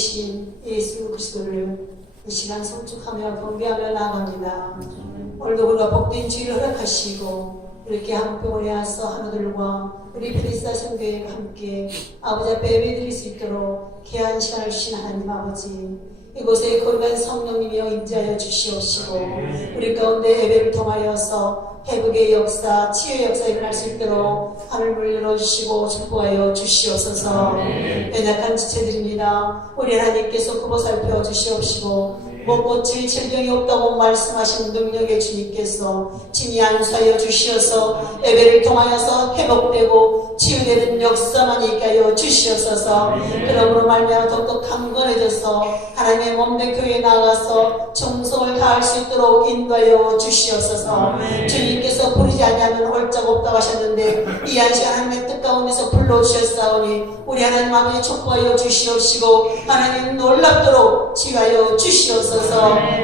되신 예수 그리스도를 이 시간 성축하며 경배하며 나아갑니다. 오늘도 우리가 복된 주일을 허락하시고 이렇게 한평원에 와서 하나들과 우리 페리스타 성교회가 함께 아버지 앞에 예배드릴 수 있도록 귀한 시간을 주신 하나님 아버지, 이곳에 거룩한 성령님이여 임재하여 주시옵시고 우리 가운데 예배를 통하여서 회복의 역사, 치유의 역사가 일어날 수 있도록 하늘을 열어주시고 축복하여 주시옵소서. 연약한 지체들입니다. 우리 하나님께서 굽어 살펴 주시옵시고 못 고칠 질병이 없다고 말씀하신 능력의 주님께서 친히 안수하여 주시어서 예배를 통하여서 회복되고 치유되는 역사만 있게 하여 주시옵소서. 그러므로 말미암아 더욱더 강건해져서 하나님의 몸된 교회에 나가서 정성을 다할 수 있도록 인도하여 주시옵소서. 주님께서 부르지 아니하면 홀짝 없다고 하셨는데 이 한 시간 하나님의 뜻 가운데서 불러주셨사오니 우리 하나님 아버지 축복하여 주시옵시고 하나님 놀랍도록 치유하여 주시옵소서.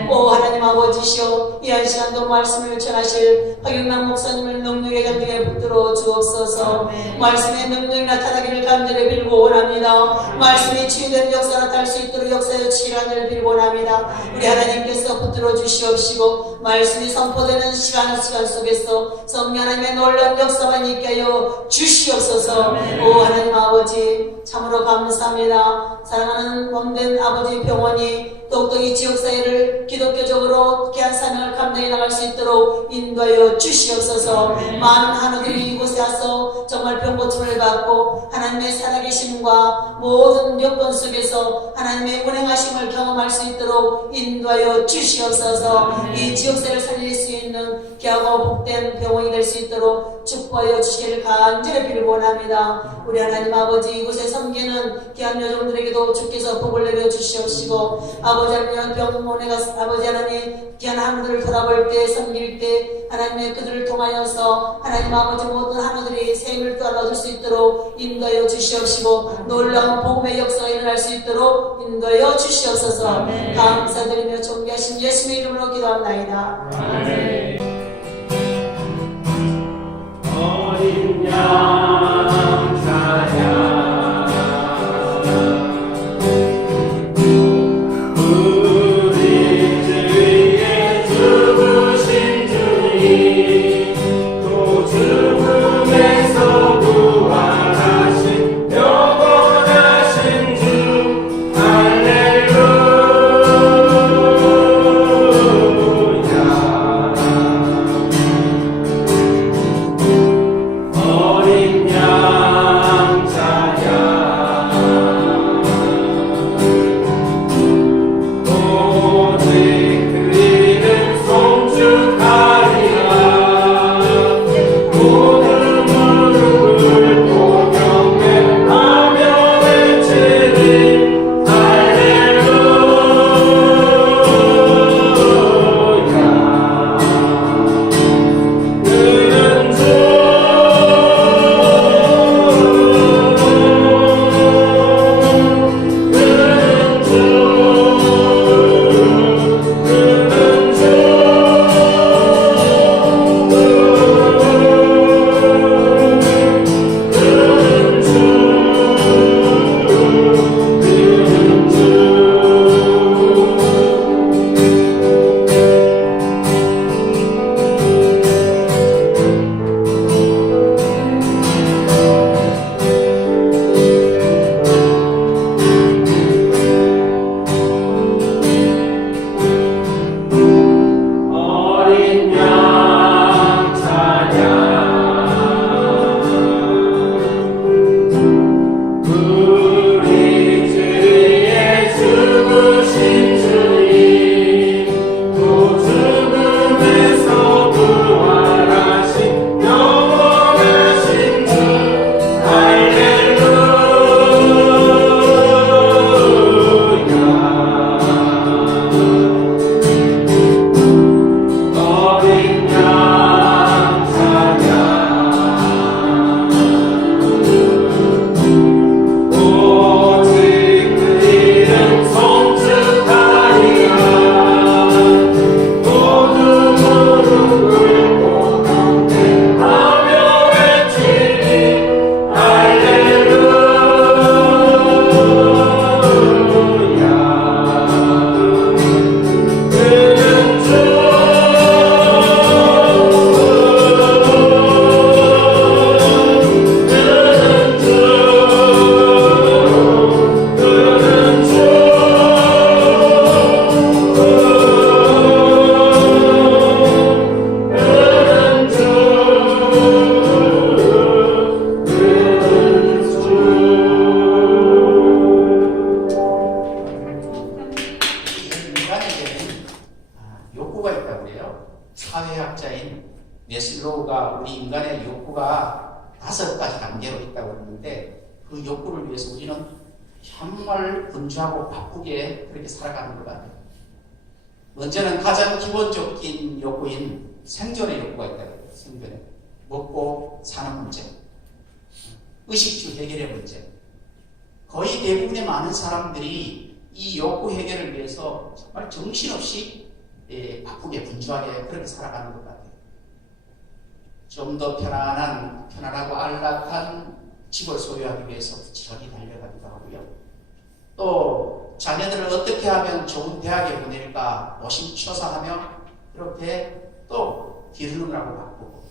오 하나님 아버지시여, 이 한 시간도 말씀을 전하실 박영남 목사님을 능력의 간증에 붙들어 주옵소서. 말씀의 능력이 나타나기를 간절히 빌고 원합니다. 말씀이 치유된 역사 나타날 수 있도록 역사의 치유를 빌고 원합니다. 우리 하나님께서 붙들어 주시옵시고 말씀이 선포되는 시간 속에서 성령 하나님의 놀라운 역사만 있게 하여 주시옵소서. 오 하나님 아버지 참으로 감사합니다. 사랑하는 몸된 아버지 병원이 더욱더 이 지역사회를 기독교적으로 귀한 사명을 감당해 나갈 수 있도록 인도하여 주시옵소서. 많은 한우들이 이곳에 와서 정말 병고침을 받고 하나님의 살아계심과 모든 여건 속에서 하나님의 운행하심을 경험할 수 있도록 인도하여 주시옵소서. 이 지역사회를 살릴 수 있는 귀하고 복된 병원이 될 수 있도록 축복하여 주시기를 간절히 빌고 원합니다. 우리 하나님 아버지 이곳에 섬기는 귀한 여종들에게도 주께서 복을 내려 주시옵시고 아버지 하나님 병원에 가서 아버지 하나님 귀한 한우들을 돌아볼 때 섬길 때 하나님의 그들을 통하여서 하나님 아버지 모든 한우들이 생을 떠나줄 수 있도록 인도하여 주시옵시고 놀라운 복음의 역사가 일어날 수 있도록 인도하여 주시옵소서. 감사드리며 존귀하신 예수의 이름으로 기도합나이다. 아멘. 어린 양 사냥 어린 욕구가 있다고 해요. 사회학자인 메슬로우가 우리 인간의 욕구가 5가지 단계로 있다고 했는데 그 욕구를 위해서 우리는 정말 분주하고 바쁘게 그렇게 살아가는 것 같아요. 먼저는 가장 기본적인 욕구인 생존의 욕구가 있다고 해요. 생존에. 먹고 사는 문제, 의식주 해결의 문제. 거의 대부분의 많은 사람들이 이 욕구 해결을 위해서 정말 정신없이 바쁘게 분주하게 그렇게 살아가는 것 같아요. 좀 더 편안하고 안락한 집을 소유하기 위해서 부지런히 달려가기도 하고요. 또 자녀들을 어떻게 하면 좋은 대학에 보낼까 노심초사하며 그렇게 또 기르느라고 바쁘고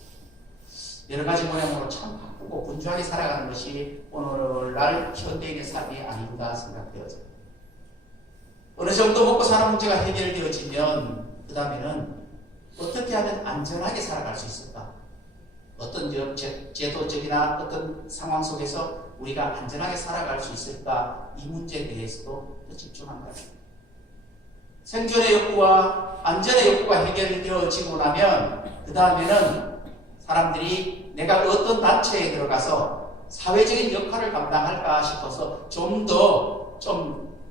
여러 가지 모양으로 참 바쁘고 분주하게 살아가는 것이 오늘날 현대인의 삶이 아닌가 생각되어져요. 어느 정도 먹고 사는 문제가 해결되어지면 그 다음에는 어떻게 하면 안전하게 살아갈 수 있을까? 어떤 제도적이나 어떤 상황 속에서 우리가 안전하게 살아갈 수 있을까? 이 문제에 대해서도 더 집중한다. 생존의 욕구와 안전의 욕구가 해결되어지고 나면 그 다음에는 사람들이 내가 어떤 단체에 들어가서 사회적인 역할을 감당할까 싶어서 좀 더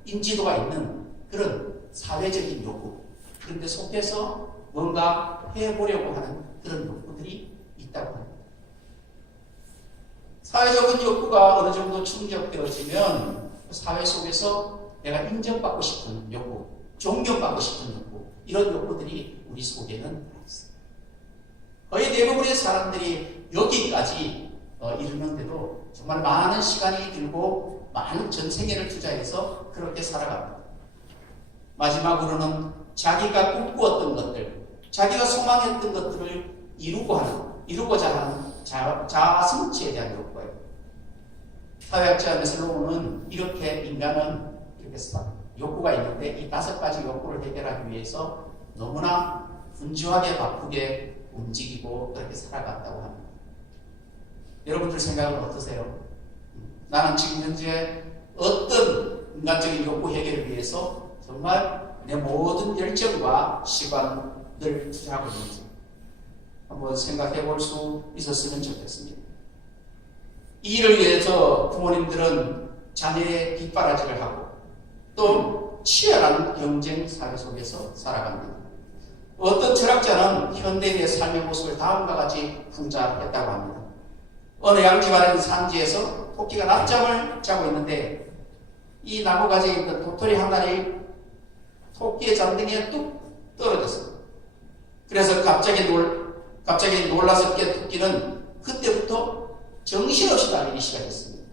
인지도가 있는 그런 사회적인 욕구, 그런데 속해서 뭔가 해보려고 하는 그런 욕구들이 있다고 합니다. 사회적인 욕구가 어느 정도 충족되어지면 사회 속에서 내가 인정받고 싶은 욕구, 존경받고 싶은 욕구, 이런 욕구들이 우리 속에는 있습니다. 거의 대부분의 사람들이 여기까지 이르는데도 정말 많은 시간이 들고 많은 전생애를 투자해서 그렇게 살아갑니다. 마지막으로는 자기가 꿈꾸었던 것들, 자기가 소망했던 것들을 이루고자 하는 자아성취에 대한 욕구예요. 사회학자 메슬로우는 이렇게 인간은 이렇게 욕구가 있는데 이 5가지 욕구를 해결하기 위해서 너무나 분주하게 바쁘게 움직이고 그렇게 살아간다고 합니다. 여러분들 생각은 어떠세요? 나는 지금 현재 어떤 인간적인 욕구 해결을 위해서 정말 내 모든 열정과 시간을 투자하고 있는지 한번 생각해 볼 수 있었으면 좋겠습니다. 이 일을 위해서 부모님들은 자녀의 뒷바라지를 하고 또 치열한 경쟁 사회 속에서 살아갑니다. 어떤 철학자는 현대인의 삶의 모습을 다음과 같이 풍자했다고 합니다. 어느 양지바른 산지에서 토끼가 낮잠을 자고 있는데 이 나무가지에 있는 도토리 한 알이 토끼의 잔등에 뚝 떨어졌습니다. 그래서 갑자기 놀라서 깬 토끼는 그때부터 정신없이 달리기 시작했습니다.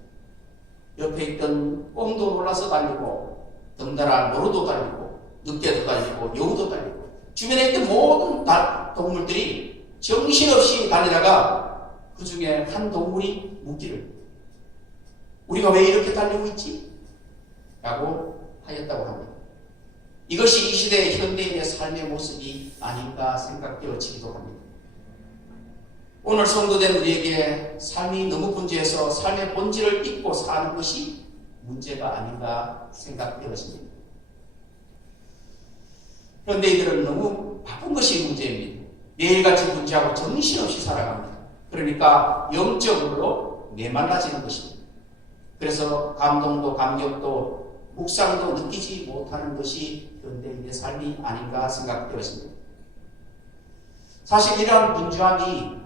옆에 있던 꽁도 놀라서 달리고 덩달아 노루도 달리고 늑대도 달리고 여우도 달리고 주변에 있던 모든 동물들이 정신없이 달리다가 그 중에 한 동물이 묻기를 우리가 왜 이렇게 달리고 있지? 라고 하였다고 합니다. 이것이 이 시대의 현대인의 삶의 모습이 아닌가 생각되어지기도 합니다. 오늘 성도된 우리에게 삶이 너무 분주해서 삶의 본질을 잊고 사는 것이 문제가 아닌가 생각되어집니다. 현대인들은 너무 바쁜 것이 문제입니다. 매일같이 분주하고 정신없이 살아갑니다. 그러니까 영적으로 메말라지는 것입니다. 그래서 감동도 감격도 묵상도 느끼지 못하는 것이 현대인의 삶이 아닌가 생각되었습니다. 사실 이러한 분주함이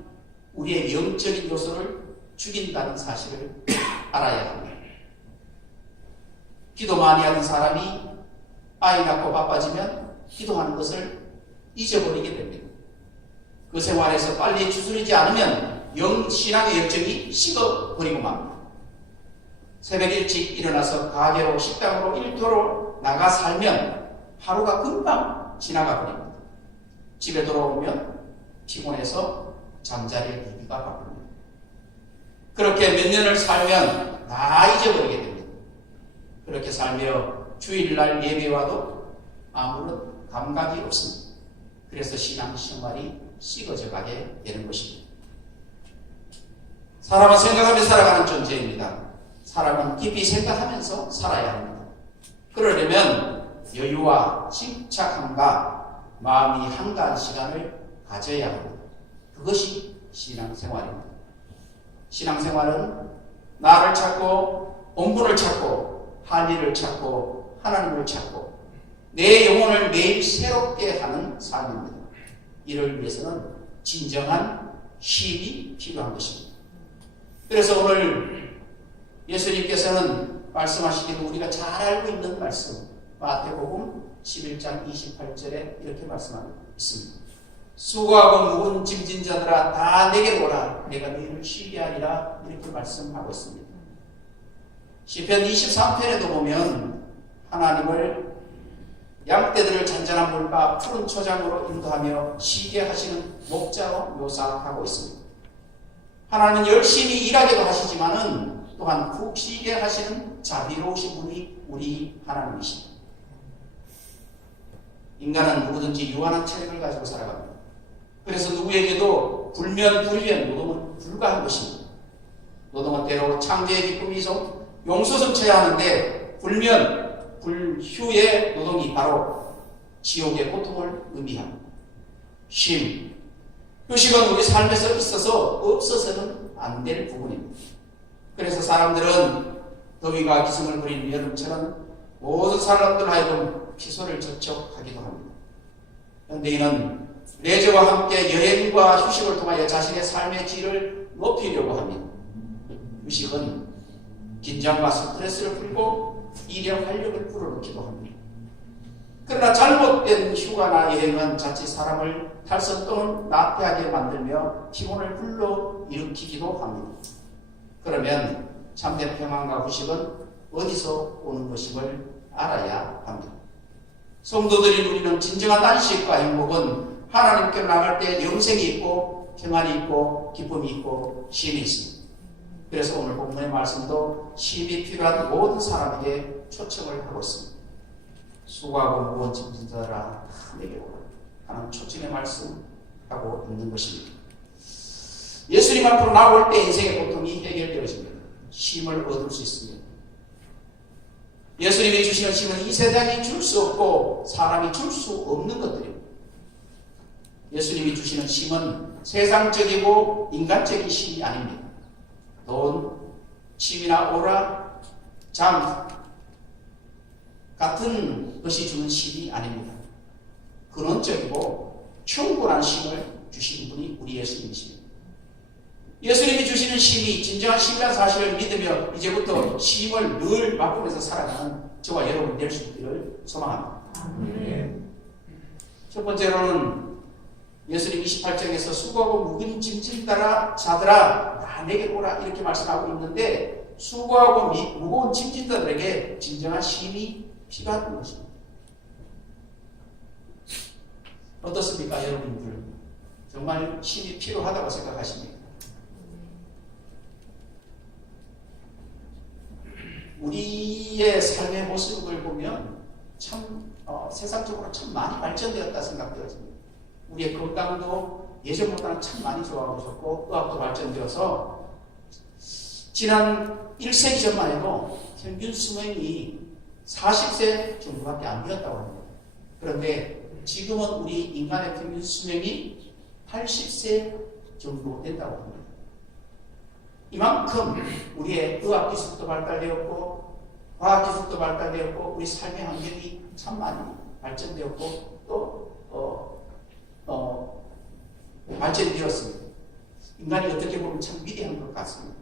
우리의 영적인 요소를 죽인다는 사실을 알아야 합니다. 기도 많이 하는 사람이 아이 낳고 바빠지면 기도하는 것을 잊어버리게 됩니다. 그 생활에서 빨리 추스리지 않으면 신앙의 열정이 식어버리고 맙니다. 새벽 일찍 일어나서 가게로 식당으로 일터로 나가 살면 하루가 금방 지나가 버립니다. 집에 돌아오면 피곤해서 잠자리에 들기가 바쁩니다. 그렇게 몇 년을 살면 다 잊어버리게 됩니다. 그렇게 살며 주일날 예배와도 아무런 감각이 없습니다. 그래서 신앙생활이 식어져 가게 되는 것입니다. 사람은 생각하며 살아가는 존재입니다. 사람은 깊이 생각하면서 살아야 합니다. 그러려면 여유와 침착함과 마음이 한가한 시간을 가져야 합니다. 그것이 신앙생활입니다. 신앙생활은 나를 찾고 본분을 찾고 har리를 찾고 하나님을 찾고 내 영혼을 매일 새롭게 하는 삶입니다. 이를 위해서는 진정한 쉼이 필요한 것입니다. 그래서 오늘 예수님께서는 말씀하시기를 우리가 잘 알고 있는 말씀 마태복음 11장 28절에 이렇게 말씀하고 있습니다. 수고하고 무거운 짐진 자들아 다 내게로 오라 내가 너희를 쉬게 하리라 이렇게 말씀하고 있습니다. 시편 23편에도 보면 하나님을 양떼들을 잔잔한 물과 푸른 초장으로 인도하며 쉬게 하시는 목자로 묘사하고 있습니다. 하나님은 열심히 일하게도 하시지만은 또한 푹 쉬게 하시는 자비로우신 분이 우리 하나님이십니다. 인간은 누구든지 유한한 체력을 가지고 살아갑니다. 그래서 누구에게도 불면불위한 노동은 불가한 것입니다. 노동은 때로 창조의 기쁨이 용서성쳐야 하는데 불휴의 노동이 바로 지옥의 고통을 의미합니다. 쉼, 휴식은 우리 삶에서 있어서 없어서는 안 될 부분입니다. 그래서 사람들은 더위가 기승을 부리는 여름처럼 모든 사람들 하여금 피소를 접촉하기도 합니다. 현대인은 레저와 함께 여행과 휴식을 통하여 자신의 삶의 질을 높이려고 합니다. 휴식은 긴장과 스트레스를 풀고 일의 활력을 불어넣기도 합니다. 그러나 잘못된 휴가나 여행은 자칫 사람을 탈선 또는 나태하게 만들며 피곤을 불러일으키기도 합니다. 그러면 참된 평안과 휴식은 어디서 오는 것임을 알아야 합니다. 성도들인 우리는 진정한 안식과 행복은 하나님께 나갈 때 영생이 있고 평안이 있고 기쁨이 있고 쉼이 있습니다. 그래서 오늘 본문의 말씀도 쉼이 필요한 모든 사람에게 초청을 하고 있습니다. 수고하고 무거운 짐진 자들아 내게 오라 하는 초청의 말씀하고 있는 것입니다. 예수님 앞으로 나올 때 인생의 고통이 해결되어집니다. 쉼을 얻을 수 있습니다. 예수님이 주시는 쉼은 이 세상이 줄 수 없고 사람이 줄 수 없는 것들입니다. 예수님이 주시는 쉼은 세상적이고 인간적인 쉼이 아닙니다. 돈, 침이나 오라, 잠 같은 것이 주는 쉼이 아닙니다. 근원적이고 충분한 쉼을 주시는 분이 우리 예수님이십니다. 예수님이 주시는 쉼이 진정한 쉼이라는 사실을 믿으며 이제부터 쉼을 늘 맛보면서 살아가는 저와 여러분 될 수 있기를 소망합니다. 첫 번째로는 예수님 28장에서 수고하고 무거운 짐진 자들아 다 내게 오라 이렇게 말씀하고 있는데 수고하고 무거운 짐진 자들에게 진정한 쉼이 필요한 것입니다. 어떻습니까 여러분들? 정말 쉼이 필요하다고 생각하십니까? 우리의 삶의 모습을 보면 참 세상적으로 참 많이 발전되었다 생각되어집니다. 우리의 건강도 예전보다는 참 많이 좋아졌고 의학도 발전되어서 지난 1세기 전만 해도 평균 수명이 40세 정도밖에 안 되었다고 합니다. 그런데 지금은 우리 인간의 평균 수명이 80세 정도 된다고 합니다. 이만큼 우리의 의학기술도 발달되었고 과학기술도 발달되었고 우리 삶의 환경이 참 많이 발전되었고 또 발전되었습니다. 인간이 어떻게 보면 참 위대한 것 같습니다.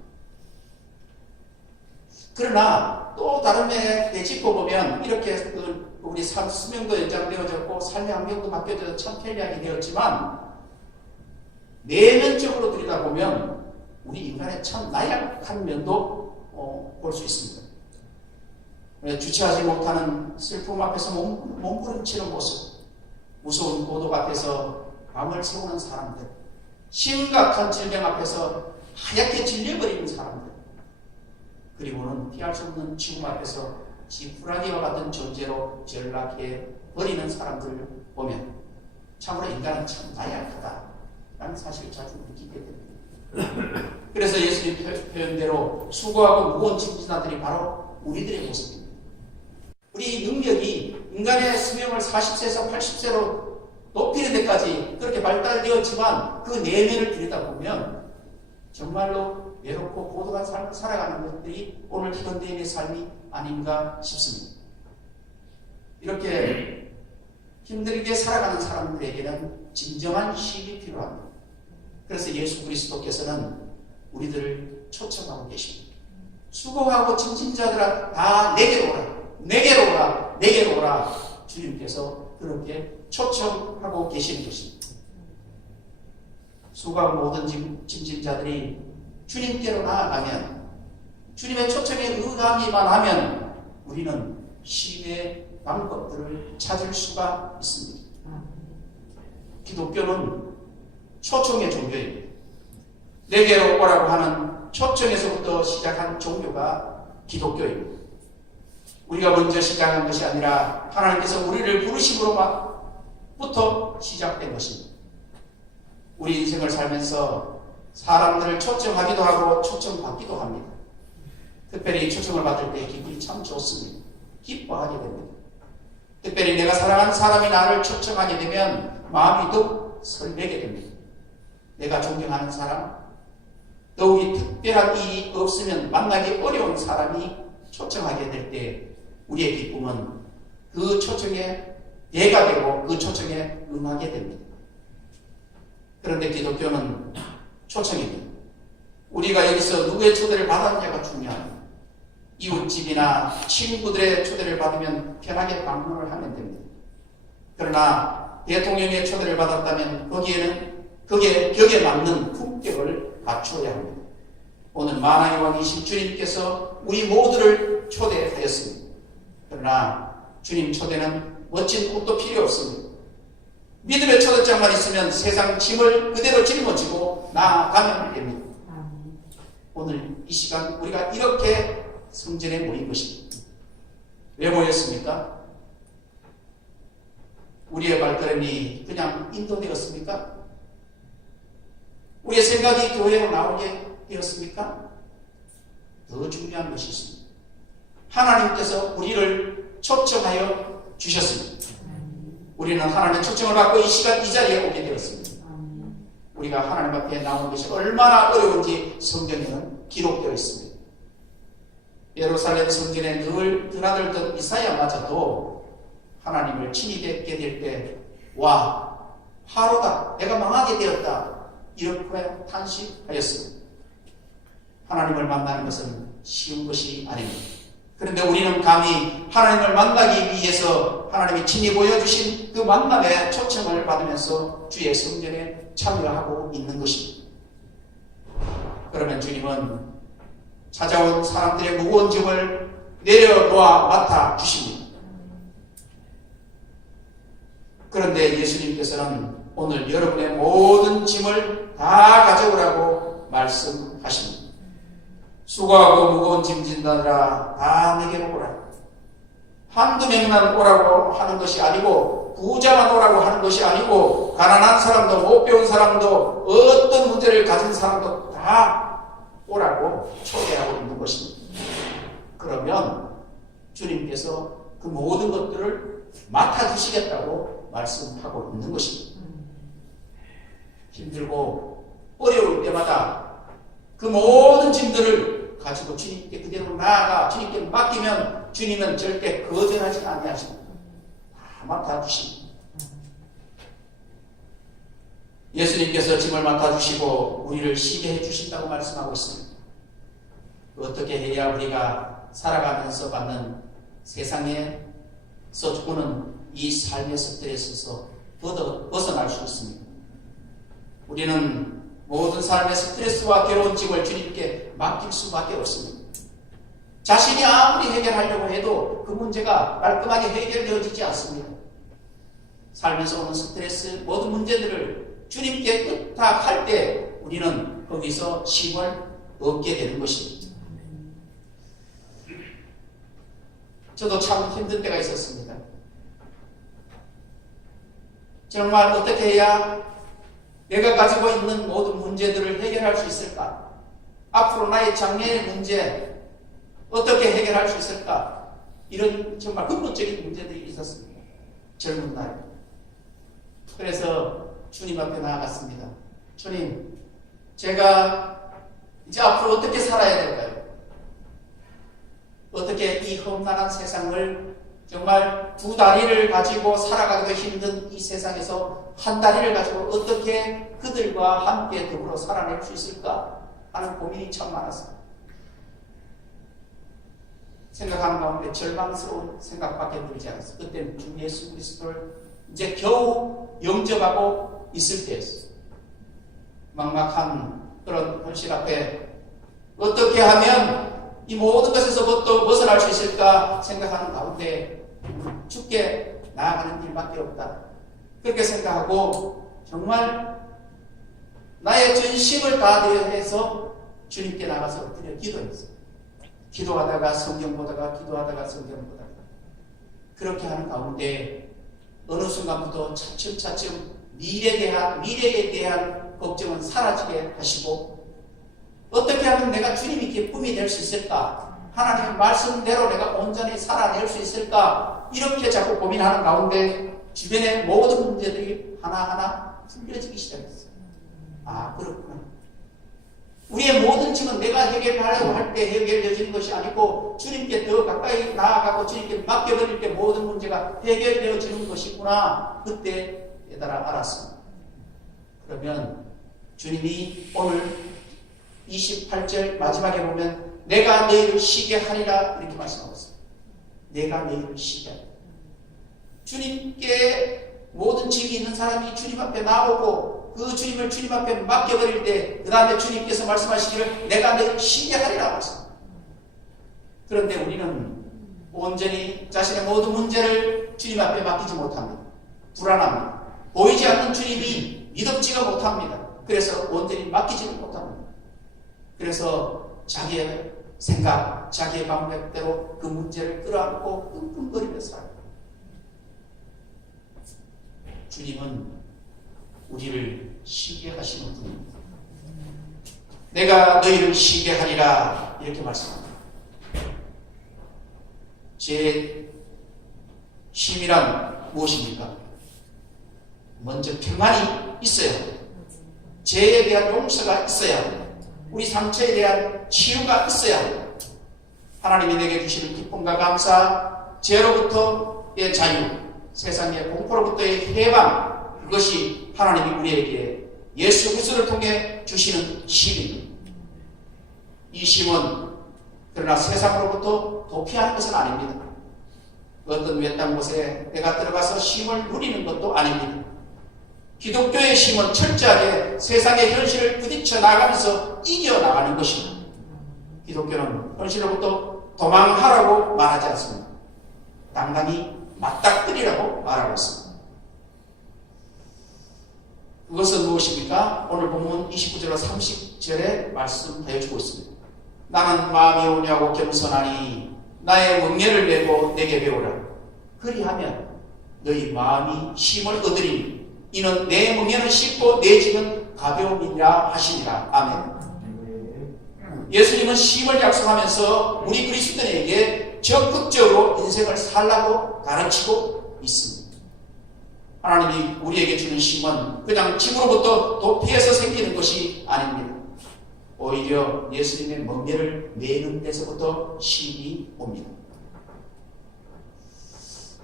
그러나 또 다른 면에 짚어보면 이렇게 우리 수명도 연장되어졌고 삶의 환경도 바뀌어져서 참 편리하게 되었지만 내면적으로 들여다보면 우리 인간의 참 나약한 면도 볼 수 있습니다. 주체하지 못하는 슬픔 앞에서 몸부림치는 모습, 무서운 고독 앞에서 밤을 새우는 사람들, 심각한 질병 앞에서 하얗게 질려버리는 사람들, 그리고는 피할 수 없는 죽음 앞에서 지푸라기와 같은 존재로 전락해 버리는 사람들을 보면 참으로 인간은 참 나약하다라는 사실을 자주 느끼게 됩니다. 그래서 예수님 표현대로 수고하고 무거운 짐진 자들이 바로 우리들의 모습입니다. 우리 능력이 인간의 수명을 40세에서 80세로 높이는 데까지 그렇게 발달되었지만 그 내면을 들여다보면 정말로 외롭고 고독한 삶을 살아가는 것들이 오늘 현대인의 삶이 아닌가 싶습니다. 이렇게 힘들게 살아가는 사람들에게는 진정한 쉼이 필요합니다. 그래서 예수 그리스도께서는 우리들을 초청하고 계십니다. 수고하고 짐진 자들아 다 내게로 오라, 내게로 오라, 내게로 오라. 주님께서 그렇게 초청하고 계시는 것입니다. 수고하고 모든 짐진 자들이 주님께로 나아가면, 주님의 초청에 응하기만 하면 우리는 쉼의 방법들을 찾을 수가 있습니다. 기독교는 초청의 종교입니다. 내게로 오라고 하는 초청에서부터 시작한 종교가 기독교입니다. 우리가 먼저 시작한 것이 아니라 하나님께서 우리를 부르심으로부터 시작된 것입니다. 우리 인생을 살면서 사람들을 초청하기도 하고 초청받기도 합니다. 특별히 초청을 받을 때 기분이 참 좋습니다. 기뻐하게 됩니다. 특별히 내가 사랑하는 사람이 나를 초청하게 되면 마음이 더욱 설레게 됩니다. 내가 존경하는 사람, 더욱이 특별한 일이 없으면 만나기 어려운 사람이 초청하게 될 때 우리의 기쁨은 그 초청에 대가 되고 그 초청에 응하게 됩니다. 그런데 기독교는 초청입니다. 우리가 여기서 누구의 초대를 받았냐가 중요합니다. 이웃집이나 친구들의 초대를 받으면 편하게 방문을 하면 됩니다. 그러나 대통령의 초대를 받았다면 거기에 격에 맞는 품격을 갖추어야 합니다. 오늘 만왕의 왕이신 주님께서 우리 모두를 초대하였습니다. 그러나 주님 초대는 멋진 옷도 필요 없습니다. 믿음의 초대장만 있으면 세상 짐을 그대로 짊어지고 나아가면 됩니다. 오늘 이 시간 우리가 이렇게 성전에 모인 것입니다. 왜 모였습니까? 우리의 발걸음이 그냥 인도되었습니까? 우리의 생각이 교회로 나오게 되었습니까? 더 중요한 것이 있습니다. 하나님께서 우리를 초청하여 주셨습니다. 우리는 하나님의 초청을 받고 이 시간 이 자리에 오게 되었습니다. 우리가 하나님 앞에 나온 것이 얼마나 어려운지 성경에는 기록되어 있습니다. 예루살렘 성전에 늘 드나들던 이사야마저도 하나님을 친히 뵙게 될 때 와, 화로다, 내가 망하게 되었다, 이렇게 탄식하였습니다. 하나님을 만나는 것은 쉬운 것이 아닙니다. 그런데 우리는 감히 하나님을 만나기 위해서 하나님이 친히 보여주신 그 만남의 초청을 받으면서 주의 성전에 참여하고 있는 것입니다. 그러면 주님은 찾아온 사람들의 무거운 짐을 내려놓아 맡아 주십니다. 그런데 예수님께서는 오늘 여러분의 모든 짐을 다 가져오라고 말씀하십니다. 수고하고 무거운 짐진다더라 다 내게로 오라. 한두 명만 오라고 하는 것이 아니고, 부자만 오라고 하는 것이 아니고, 가난한 사람도 못 배운 사람도 어떤 문제를 가진 사람도 다 오라고 초대하고 있는 것입니다. 그러면 주님께서 그 모든 것들을 맡아주시겠다고 말씀하고 있는 것입니다. 힘들고 어려울 때마다 그 모든 짐들을 가지고 주님께 그대로 나아가 주님께 맡기면 주님은 절대 거절하지 아니하십니다. 다 맡아주십니다. 예수님께서 짐을 맡아주시고 우리를 쉬게 해주신다고 말씀하고 있습니다. 어떻게 해야 우리가 살아가면서 받는 세상에서 오는 이 삶의 스트레스에서 벗어날 수 있습니다. 우리는 모든 삶의 스트레스와 괴로운 짐을 주님께 맡길 수밖에 없습니다. 자신이 아무리 해결하려고 해도 그 문제가 깔끔하게 해결되어지지 않습니다. 살면서 오는 스트레스, 모든 문제들을 주님께 의탁할 때 우리는 거기서 쉼을 얻게 되는 것입니다. 저도 참 힘든 때가 있었습니다. 정말 어떻게 해야 내가 가지고 있는 모든 문제들을 해결할 수 있을까? 앞으로 나의 장래의 문제 어떻게 해결할 수 있을까? 이런 정말 근본적인 문제들이 있었습니다. 젊은 날 그래서 주님 앞에 나아갔습니다. 주님, 제가 이제 앞으로 어떻게 살아야 될까요? 어떻게 이 험난한 세상을 정말 두 다리를 가지고 살아가기도 힘든 이 세상에서 한 다리를 가지고 어떻게 그들과 함께 더불어 살아낼 수 있을까 하는 고민이 참 많았어요. 생각하는 가운데 절망스러운 생각밖에 들지 않았어요. 그때는 주 예수 그리스도를 이제 겨우 영접하고 있을 때였어요. 막막한 그런 현실 앞에 어떻게 하면 이 모든 것에서부터 벗어날 수 있을까 생각하는 가운데 주께 나아가는 일밖에 없다. 그렇게 생각하고 정말 나의 전심을 다해서 주님께 나가서 엎드려 기도했어요. 기도하다가 성경 보다가 기도하다가 성경 보다가 그렇게 하는 가운데 어느 순간부터 차츰차츰 미래에 대한 걱정은 사라지게 하시고 어떻게 하면 내가 주님이 기쁨이 될 수 있을까? 하나님의 말씀대로 내가 온전히 살아낼 수 있을까? 이렇게 자꾸 고민하는 가운데 주변의 모든 문제들이 하나하나 풀려지기 시작했어요. 아, 그렇구나. 우리의 모든 짐은 내가 해결하려고 할 때 해결되어지는 것이 아니고 주님께 더 가까이 나아가고 주님께 맡겨버릴 때 모든 문제가 해결되어지는 것이구나. 그때 깨달아 알았습니다. 그러면 주님이 오늘 28절 마지막에 보면 내가 너희를 쉬게 하리라 이렇게 말씀하고 있습니다. 내가 너희를 쉬게 하리라. 주님께 모든 짐이 있는 사람이 주님 앞에 나오고 그 주님을 주님 앞에 맡겨버릴 때 그 다음에 주님께서 말씀하시기를 내가 너희를 쉬게 하리라 말씀합니다. 그런데 우리는 온전히 자신의 모든 문제를 주님 앞에 맡기지 못합니다. 불안합니다. 보이지 않는 주님이 믿음지가 못합니다. 그래서 온전히 맡기지는 못합니다. 그래서 자기의 생각, 자기의 방법대로 그 문제를 끌어안고 끙끙거리며 살아요. 주님은 우리를 쉬게 하시는 분입니다. 내가 너희를 쉬게 하리라 이렇게 말씀합니다. 제 쉼이란 무엇입니까? 먼저 평안이 있어야 합니다. 죄에 대한 용서가 있어야 합니다. 우리 상처에 대한 치유가 있어야 합니다. 하나님이 내게 주시는 기쁨과 감사, 죄로부터의 자유, 세상의 공포로부터의 해방, 그것이 하나님이 우리에게 예수 그리스도를 통해 주시는 쉼입니다. 이 쉼은 그러나 세상으로부터 도피하는 것은 아닙니다. 어떤 외딴 곳에 내가 들어가서 쉼을 누리는 것도 아닙니다. 기독교의 쉼은 철저하게 세상의 현실을 부딪혀 나가면서 이겨나가는 것입니다. 기독교는 현실로부터 도망하라고 말하지 않습니다. 당당히 맞닥뜨리라고 말하고 있습니다. 그것은 무엇입니까? 오늘 본문 29절과 30절에 말씀하여주고 있습니다. 나는 마음이 온유하고 겸손하니 나의 멍에를 내고 내게 배우라. 그리하면 너희 마음이 쉼을 얻으리니 이는 내 멍에는 쉽고 내 짐은 가벼움이라 하시니라. 아멘. 예수님은 쉼을 약속하면서 우리 그리스도인에게 적극적으로 인생을 살라고 가르치고 있습니다. 하나님이 우리에게 주는 쉼은 그냥 짐으로부터 도피해서 생기는 것이 아닙니다. 오히려 예수님의 멍에를 메는 데서부터 쉼이 옵니다.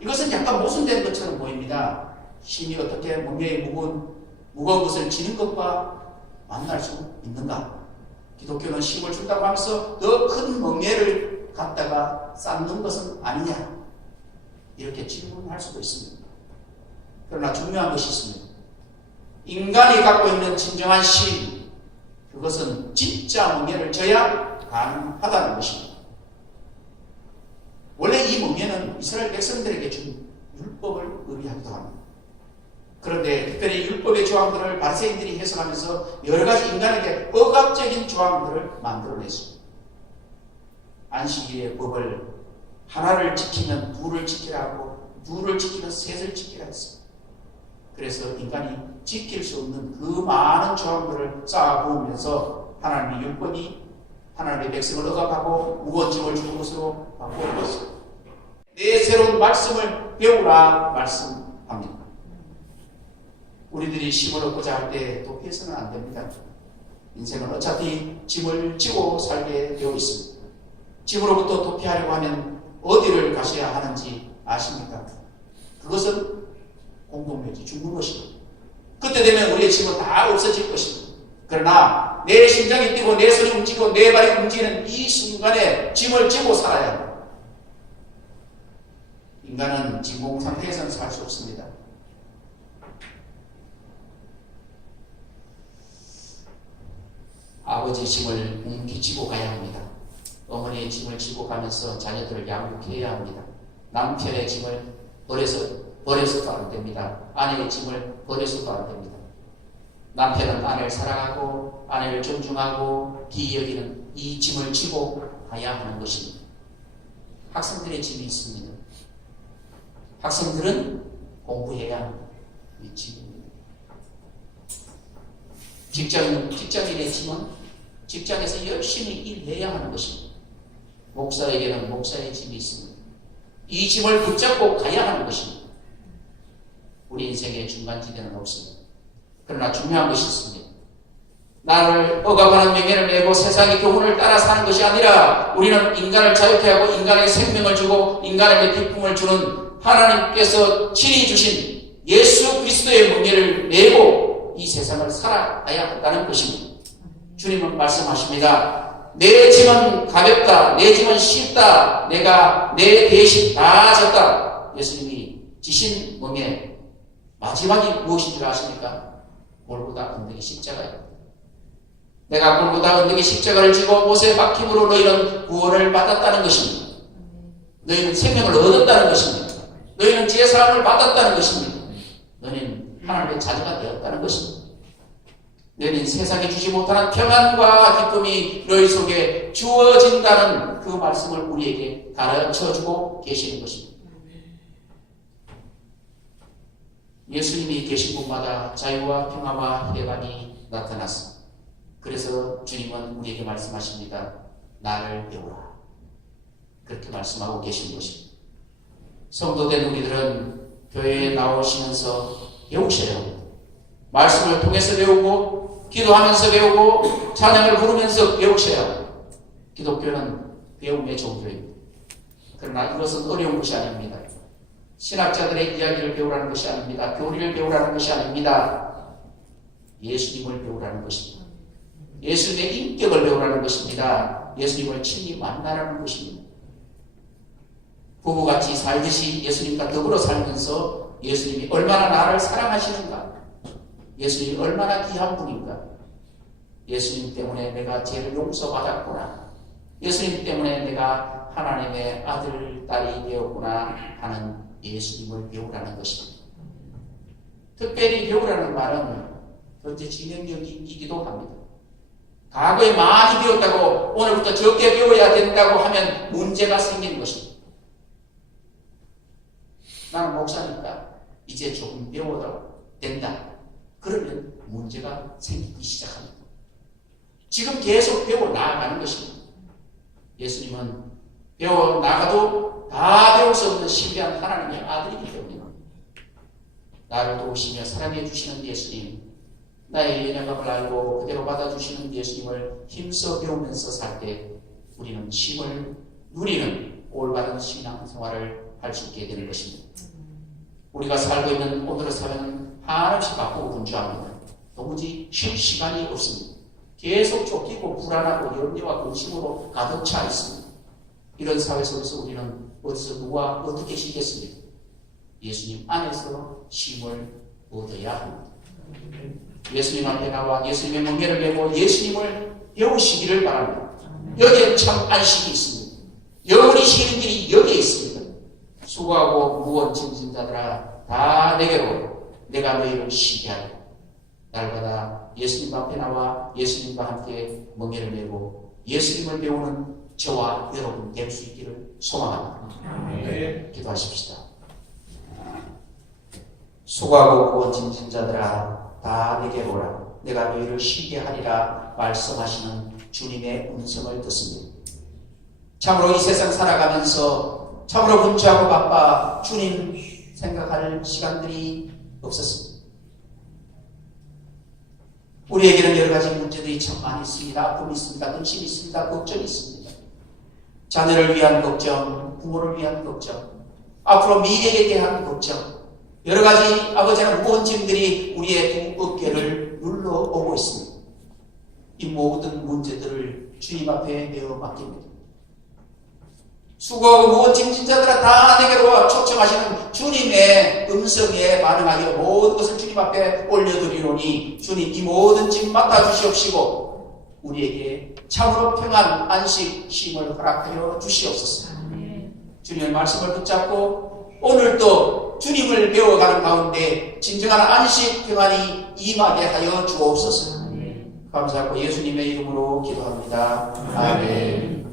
이것은 약간 모순된 것처럼 보입니다. 쉼이 어떻게 멍에의 무거운 것을 지는 것과 만날 수 있는가? 기독교는 쉼을 준다고 하면서 더 큰 멍에를 갖다가 쌓는 것은 아니냐? 이렇게 질문할 수도 있습니다. 그러나 중요한 것이 있습니다. 인간이 갖고 있는 진정한 쉼, 그것은 진짜 멍에를 져야 가능하다는 것입니다. 원래 이 멍에는 이스라엘 백성들에게 준 율법을 의미하기도 합니다. 그런데 특별히 율법의 조항들을 바리새인들이 해석하면서 여러 가지 인간에게 억압적인 조항들을 만들어냈습니다. 안식일의 법을 하나를 지키면 둘을 지키라 하고 둘을 지키면 셋을 지키라 했습니다. 그래서 인간이 지킬 수 없는 그 많은 조항들을 쌓아부으면서 하나님의 율법이 하나님의 백성을 억압하고 무거운 짐을 주는 것으로 바꾸었습니다. 내 새로운 말씀을 배우라 말씀합니다. 우리들이 힘을 얻고자 할 때 도피해서는 안 됩니다. 인생은 어차피 짐을 지고 살게 되어 있습니다. 짐으로부터 도피하려고 하면 어디를 가셔야 하는지 아십니까? 그것은 공동묘지, 죽는 것입니다. 그때 되면 우리의 짐은 다 없어질 것입니다. 그러나 내 심장이 뛰고 내 손이 움직이고 내 발이 움직이는 이 순간에 짐을 지고 살아야 합니다. 인간은 진공 상태에서는 살 수 없습니다. 아버지의 짐을 옮기지고 가야 합니다. 어머니의 짐을 지고 가면서 자녀들을 양육해야 합니다. 남편의 짐을 버려서도 안 됩니다. 아내의 짐을 버려서도 안 됩니다. 남편은 아내를 사랑하고 아내를 존중하고 귀히 여기는 이 짐을 지고 가야 하는 것입니다. 학생들의 짐이 있습니다. 학생들은 공부해야 합니다. 이 짐입니다. 직장인의 짐은 직장에서 열심히 일해야 하는 것입니다. 목사에게는 목사의 짐이 있습니다. 이 짐을 붙잡고 가야 하는 것입니다. 우리 인생의 중간지대는 없습니다. 그러나 중요한 것이 있습니다. 나를 억압하는 명예를 내고 세상의 교훈을 따라 사는 것이 아니라 우리는 인간을 자유케 하고 인간의 생명을 주고 인간에게 기쁨을 주는 하나님께서 친히 주신 예수 그리스도의 명예를 내고 이 세상을 살아가야 한다는 것입니다. 주님은 말씀하십니다. 내 짐은 가볍다. 내 짐은 쉽다. 내가 내 대신 다 졌다. 예수님이 지신 명예 마지막이 무엇인 줄 아십니까? 골고다 언덕의 십자가입니다. 내가 골고다 언덕의 십자가를 지고 못에 박힘으로 너희는 구원을 받았다는 것입니다. 너희는 생명을 얻었다는 것입니다. 너희는 지혜사함을 받았다는 것입니다. 너희는 하나님의 자녀가 되었다는 것입니다. 너희는 세상에 주지 못하는 평안과 기쁨이 너희 속에 주어진다는 그 말씀을 우리에게 가르쳐주고 계시는 것입니다. 예수님이 계신 곳마다 자유와 평화와 해방이 나타났습니다. 그래서 주님은 우리에게 말씀하십니다. 나를 배우라. 그렇게 말씀하고 계신 것입니다. 성도된 우리들은 교회에 나오시면서 배우셔야 합니다. 말씀을 통해서 배우고 기도하면서 배우고 찬양을 부르면서 배우셔야 합니다. 기독교는 배움의 종교입니다. 그러나 이것은 어려운 것이 아닙니다. 신학자들의 이야기를 배우라는 것이 아닙니다. 교리를 배우라는 것이 아닙니다. 예수님을 배우라는 것입니다. 예수님의 인격을 배우라는 것입니다. 예수님을 친히 만나라는 것입니다. 부부같이 살듯이 예수님과 더불어 살면서 예수님이 얼마나 나를 사랑하시는가, 예수님이 얼마나 귀한 분인가, 예수님 때문에 내가 죄를 용서받았구나, 예수님 때문에 내가 하나님의 아들, 딸이 되었구나 하는 예수님을 배우라는 것입니다. 특별히 배우라는 말은 현재 진행력이기도 합니다. 과거에 많이 배웠다고 오늘부터 적게 배워야 된다고 하면 문제가 생기는 것입니다. 나는 목사니까 이제 조금 배워도 된다. 그러면 문제가 생기기 시작합니다. 지금 계속 배워 나아가는 것입니다. 예수님은 배워 나가도 다 배울 수 없는 신비한 하나님의 아들이기 때문에 나를 도우시며 사랑해 주시는 예수님, 나의 연약함을 알고 그대로 받아주시는 예수님을 힘써 배우면서 살 때 우리는 힘을 누리는 올바른 신앙생활을 할 수 있게 되는 것입니다. 우리가 살고 있는 오늘의 사회는 한없이 바쁘고 분주합니다. 도무지 쉴 시간이 없습니다. 계속 쫓기고 불안하고 염려와 근심으로 가득 차 있습니다. 이런 사회 속에서 우리는 어디서 누가 어떻게 쉬겠습니까? 예수님 안에서 쉼을 얻어야 합니다. 예수님 앞에 나와 예수님의 멍에를 메고 예수님을 배우시기를 바랍니다. 여기에 참 안식이 있습니다. 영원히 쉬는 길이 여기에 있습니다. 수고하고 무거운 짐진 자들아 다 내게로 내가 너희를 쉬게 하리. 날마다 예수님 앞에 나와 예수님과 함께 멍에를 메고 예수님을 배우는 저와 여러분 될 수 있기를 소망합니다. 기도하십시다. 수고하고 무거운 짐진 자들아 다 내게로 오라. 내가 너희를 쉬게 하리라 말씀하시는 주님의 음성을 듣습니다. 참으로 이 세상 살아가면서 참으로 분주하고 바빠 주님 생각할 시간들이 없었습니다. 우리에게는 여러 가지 문제들이 참 많이 있습니다. 아픔이 있습니다. 근심이 있습니다. 걱정이 있습니다. 자녀를 위한 걱정, 부모를 위한 걱정, 앞으로 미래에 대한 걱정, 여러 가지 아버지는 무거운 짐들이 우리의 두 어깨를 눌러오고 있습니다. 이 모든 문제들을 주님 앞에 내어 맡깁니다. 수고하고 무거운 짐진 자들아 다 내게로 초청하시는 주님의 음성에 반응하여 모든 것을 주님 앞에 올려드리노니 주님 이 모든 짐 맡아주시옵시고 우리에게 참으로 평안 안식 쉼을 허락하여 주시옵소서. 주님의 말씀을 붙잡고 오늘도 주님을 배워가는 가운데 진정한 안식 평안이 임하게 하여 주옵소서. 감사하고 예수님의 이름으로 기도합니다. 아멘.